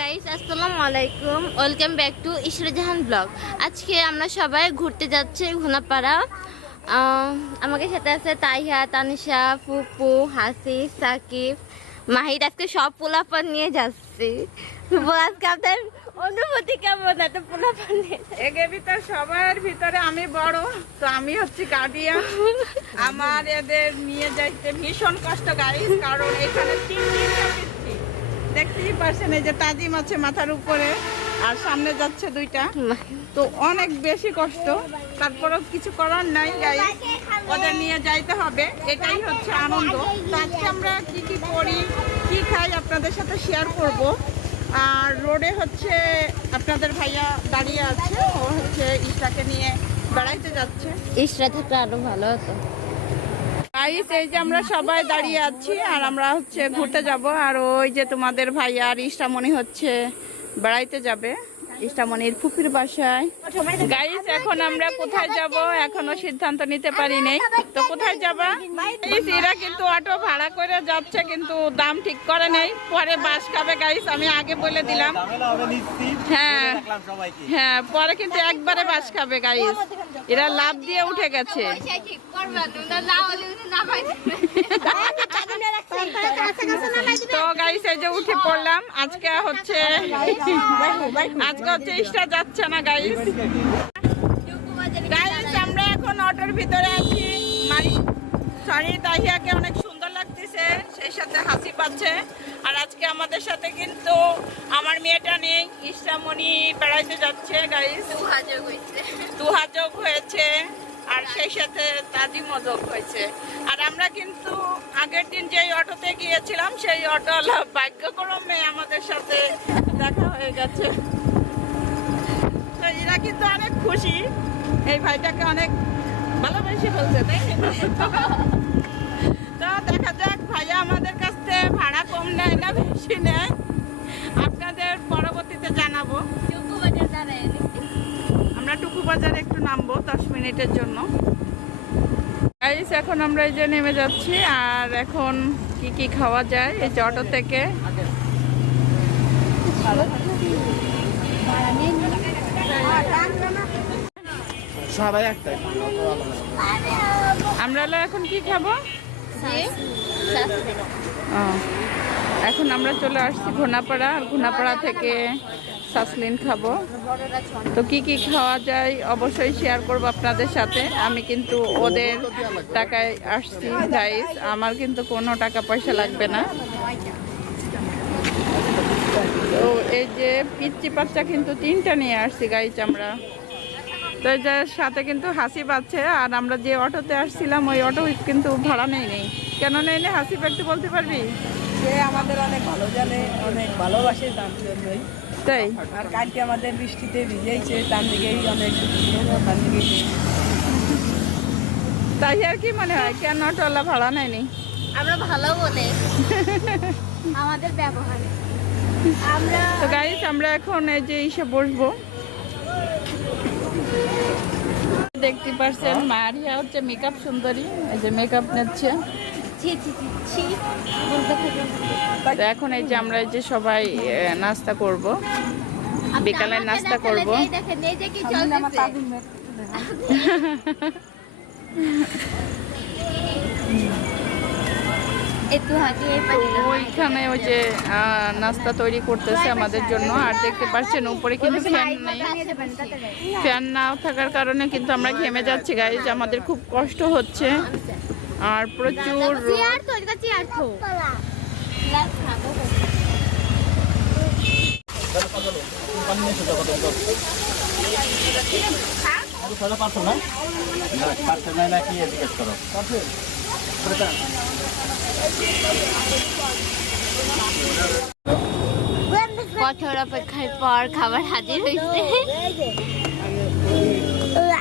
Guys আসসালামু আলাইকুম। Welcome back to Jahan blog আজকে আমরা সবাই ঘুরতে যাচ্ছি ঘুনাপাড়া। আমাকে সাথে আছে তাইহা, তানিশা, ফুপু হাসি সাকিব, মাহিদ। আজকে সব পোলাপান নিয়ে যাচ্ছি। আজকে আপনার অনুভূতি কেমন? এত পোলাপান নিয়ে এর ভিতর সবার ভিতরে আমি বড়, তো আমি হচ্ছি গার্ডিয়ান আমার এদের নিয়ে যাইতে ভীষণ কষ্ট গাইস কারণ এখানে তিন তিনটা দেখতেই পারছেন, এই যে তাজিম আছে মাথার উপরে আর সামনে যাচ্ছে দুইটা। তো অনেক বেশি কষ্ট। তারপরেও কিছু করার নাই গাইস ওদের নিয়ে যাইতে হবে। এটাই হচ্ছে আনন্দ। তো আজকে আমরা কি কি করি, কি খাই আপনাদের সাথে শেয়ার করব। আর রোডে হচ্ছে আপনাদের ভাইয়া দাঁড়িয়ে আছে, ও হচ্ছে ইস্টাকে নিয়ে বেড়াইতে যাচ্ছে। ইসরা থাকলে আরও ভালো হতো। গাইস এই যে আমরা সবাই দাঁড়িয়ে আছি আর আমরা হচ্ছে ঘুরতে যাব। আর ওই যে তোমাদের ভাইয়া আর ইসরামণি হচ্ছে, বেড়াইতে যাবে। ইষ্টামণির ফুপির বাসায়। গাইস এখন আমরা কোথায় যাব? এখনও সিদ্ধান্ত নিতে পারি নাই। তো কোথায় যাবা? এরা কিন্তু অটো ভাড়া করে যাচ্ছে, কিন্তু দাম ঠিক করে নেই। পরে বাস খাবে গাইস আমি আগে বলে দিলাম। হ্যাঁ হ্যাঁ পরে কিন্তু একবারে বাস খাবে গাইস এরা লাভ দিয়ে উঠে গেছে। উঠে পড়লাম। আজকে হচ্ছে আজকে হচ্ছে ইস্টা যাচ্ছে না গাইস গাইস আমরা এখন অটোর ভিতরে আছি। মারি সরি তাহিয়াকে অনেক সুন্দর লাগতেছে। সেই সাথে হাসি পাচ্ছে। আর আজকে আমাদের সাথে কিন্তু আমার মেয়েটা নেই। ইষ্টামণি বেড়াইতে যাচ্ছে গাইস দুহাযোগ হয়েছে। আর সেই সাথে তাজিমও যোগ হয়েছে। আর আমরা কিন্তু আগের দিন যেই অটোতে গিয়েছিলাম সেই অটো ভাগ্যক্রমে আমাদের সাথে দেখা হয়ে গেছে তো এরা কিন্তু অনেক খুশি এই ভাইটাকে অনেক ভালোবেসে ফেলছে, তাই তো দেখা যাক ভাইয়া আমাদের কাছ ভাড়া কম নেয় না বেশি নেয়। আপনাদের পরবর্তীতে জানাব। আমরা টুকু বাজারে একটু নামবো দশ মিনিটের জন্য। গাইস এখন আমরা এই যে নেমে যাচ্ছি, আর এখন কি কি খাওয়া যায়? এই যে অটো থেকে। সবাই একটাই আমরা এখন কি খাব? ও, এখন আমরা চলে আসছি ঘোনাপাড়া আর ঘোনাপাড়া থেকে সাসলিন খাব। তো কি কি খাওয়া যায় অবশ্যই শেয়ার করব আপনাদের সাথে। আমি কিন্তু ওদের টাকায় আসছি গাইস আমার কিন্তু কোনো টাকা পয়সা লাগবে না। তো এই যে পিচ্চি বাচ্চা কিন্তু তিনটা নিয়ে আসছি গাইস আমরা। তো এই যে সাথে কিন্তু হাসি পাচ্ছে আর আমরা যে অটোতে আসছিলাম ওই অটো কিন্তু ভাড়া নেই নেই। কেন নেই নেই? হাসি একটু বলতে পারবি? সে আমাদের অনেক ভালো জানে অনেক ভালোবাসে তার জন্যই তাই? আর কালকে আমাদের বৃষ্টিতে ভিজেইছে তার দিকেই অনেক তার দিকেই তাই আর কি মনে হয়? কেন অটোওয়ালা ভাড়া নেয়নি আমরা ভালো বলে। আমাদের ব্যবহার। আমরা তো গাইস আমরা এখন এই যে এসে বসবো। দেখতে পারছেন মারিয়া হচ্ছে মেকআপ সুন্দরী এই যে মেকআপ নিচ্ছে। এখন এই যে আমরা এই যে সবাই নাস্তা করব। বিকালে নাস্তা করব। দেখেন এই যে কি তো ওইখানে ওই যে নাস্তা তৈরি করতেছে আমাদের জন্য আর দেখতে পাচ্ছেন উপরে কিন্তু ফ্যান নেই ফ্যান না থাকার কারণে কিন্তু আমরা ঘেমে যাচ্ছি গাইজ আমাদের খুব কষ্ট হচ্ছে আর প্রচুর পারছ না না পারছ না না কি জিজ্ঞেস করো কঠোর অপেক্ষার পর খাবার হাজির হয়েছে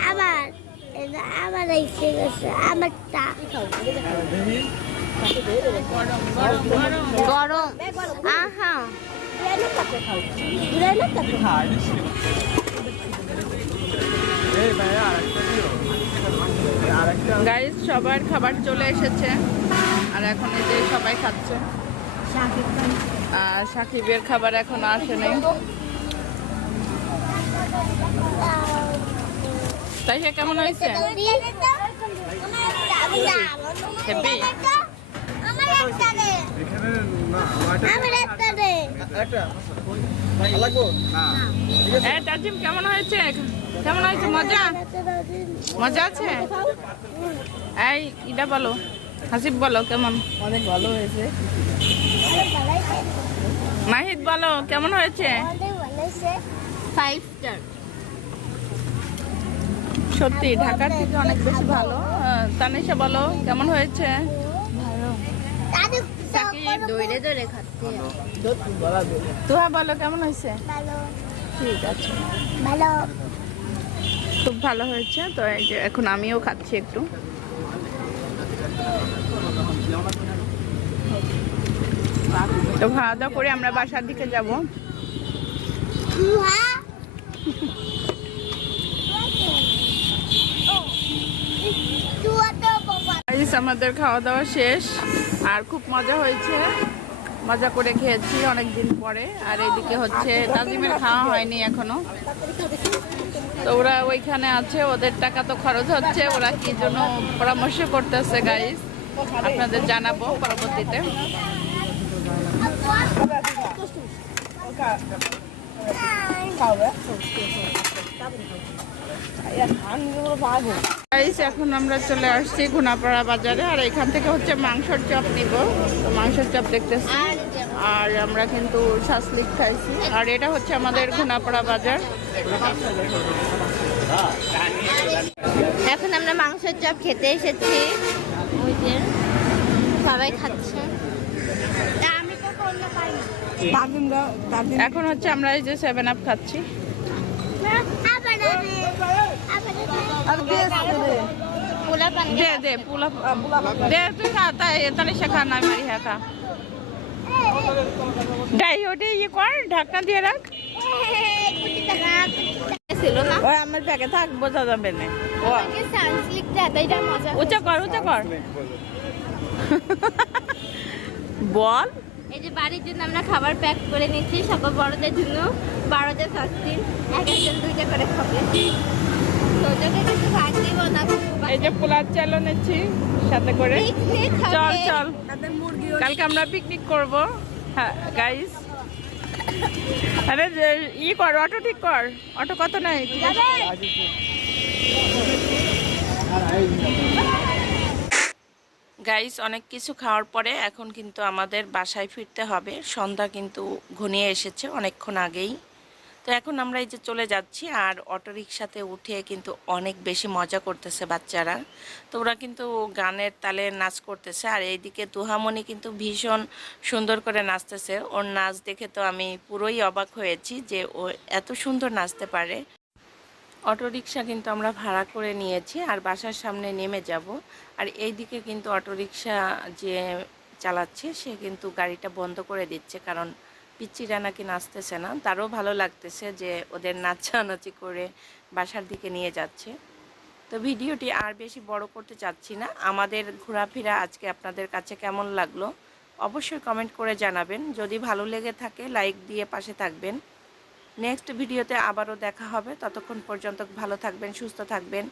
আবার এটা আবার এসে গেছে আমারটা। গরম। আহা। গাইজ সবার খাবার চলে এসেছে। আর এখন এই যে সবাই খাচ্ছে। আর সাকিবের খাবার এখনও আসে নাই। তাই সে কেমন হয়েছে? হ্যাঁ কেমন হয়েছে? কেমন হয়েছে? মজা? মজা আছে? এই, এটা বলো। হাসিব বলো কেমন? অনেক ভালো হয়েছে। মাহিদ বলো কেমন হয়েছে? ফাইভ স্টার সত্যি ঢাকার থেকে অনেক বেশি ভালো। তানিশা বলো কেমন হয়েছে? দৌড়ে দৌড়ে খাচ্ছে। তুহা বলো কেমন হয়েছে? ঠিক আছে। ভালো। খুব ভালো হয়েছে তো এই যে এখন আমিও খাচ্ছি একটু। তো খাওয়া দাওয়া করে আমরা বাসার দিকে যাব। আমাদের খাওয়া দাওয়া শেষ। আর খুব মজা হয়েছে। মজা করে খেয়েছি অনেক দিন পরে। আর এদিকে হচ্ছে তাজিমের খাওয়া হয়নি এখনও। তো ওরা ওইখানে আছে, ওদের টাকা তো খরচ হচ্ছে, ওরা কি জন্য পরামর্শ করতেছে গাইজ আপনাদের জানাব পরবর্তীতে। গাইস এখন আমরা চলে আসছি ঘুনাপাড়া বাজারে আর এখান থেকে হচ্ছে মাংসর চপ নিব। তো মাংসের চপ দেখতেছি আর আমরা কিন্তু শাসলিক খাইছি। আর এটা হচ্ছে আমাদের ঘুনাপাড়া বাজার। এখন আমরা মাংসের চপ খেতে এসেছি। ওই সবাই খাচ্ছে। এখন হচ্ছে আমরা এই যে সেভেন আপ খাচ্ছি। দে দে আর দিয়ে দে পোলা দে দে পুলা দে তুই খা তাই তাহলে সে খা না মারি হ্যাঁ খা। ডাই ওটে ইয়ে কর ঢাকনা দিয়ে রাখ। আমার থাক বোঝা যাবে না। উঁচা কর উঁচা কর। বল। এই যে বাড়ির জন্য আমরা খাবার প্যাক করে নিচ্ছি সবার বড়দের জন্য। বারোটা শাস্তি এক একজন দুইটা করে খাবে। এই যে পোলার চালও নিচ্ছি সাথে করে। চল কালকে আমরা পিকনিক করব। হ্যাঁ গাইস আরে ই কর অটো ঠিক কর। অটো কত নাই? গাইস অনেক কিছু খাওয়ার পরে এখন কিন্তু আমাদের বাসায় ফিরতে হবে। সন্ধ্যা কিন্তু ঘনিয়ে এসেছে অনেকক্ষণ আগেই। তো এখন আমরা এই যে চলে যাচ্ছি আর অটো রিক্সাতে উঠে কিন্তু অনেক বেশি মজা করতেছে বাচ্চারা। তো ওরা কিন্তু গানের তালে নাচ করতেছে আর এইদিকে দুহামণি কিন্তু ভীষণ সুন্দর করে নাচতেছে। ওর নাচ দেখে তো আমি পুরোই অবাক হয়েছি যে ও এত সুন্দর নাচতে পারে। অটোরিকশা কিন্তু আমরা ভাড়া করে নিয়েছি আর বাসার সামনে নেমে যাব। আর এইদিকে কিন্তু অটোরিকশা যে চালাচ্ছে, সে কিন্তু গাড়িটা বন্ধ করে দিচ্ছে কারণ পিচ্চিরা নাকি নাচতেছে না, তারও ভালো লাগতেছে যে ওদের নাচানাচি করে বাসার দিকে নিয়ে যাচ্ছে। তো ভিডিওটি আর বেশি বড় করতে চাচ্ছি না। আমাদের ঘোরাফেরা আজকে আপনাদের কাছে কেমন লাগল অবশ্যই কমেন্ট করে জানাবেন। যদি ভালো লেগে থাকে, লাইক দিয়ে পাশে থাকবেন। নেক্সট ভিডিওতে আবারও দেখা হবে। ততক্ষণ পর্যন্ত ভালো থাকবেন, সুস্থ থাকবেন।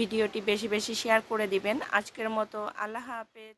ভিডিওটি বেশি বেশি শেয়ার করে দিবেন। আজকের মতো আল্লাহ হাফেজ।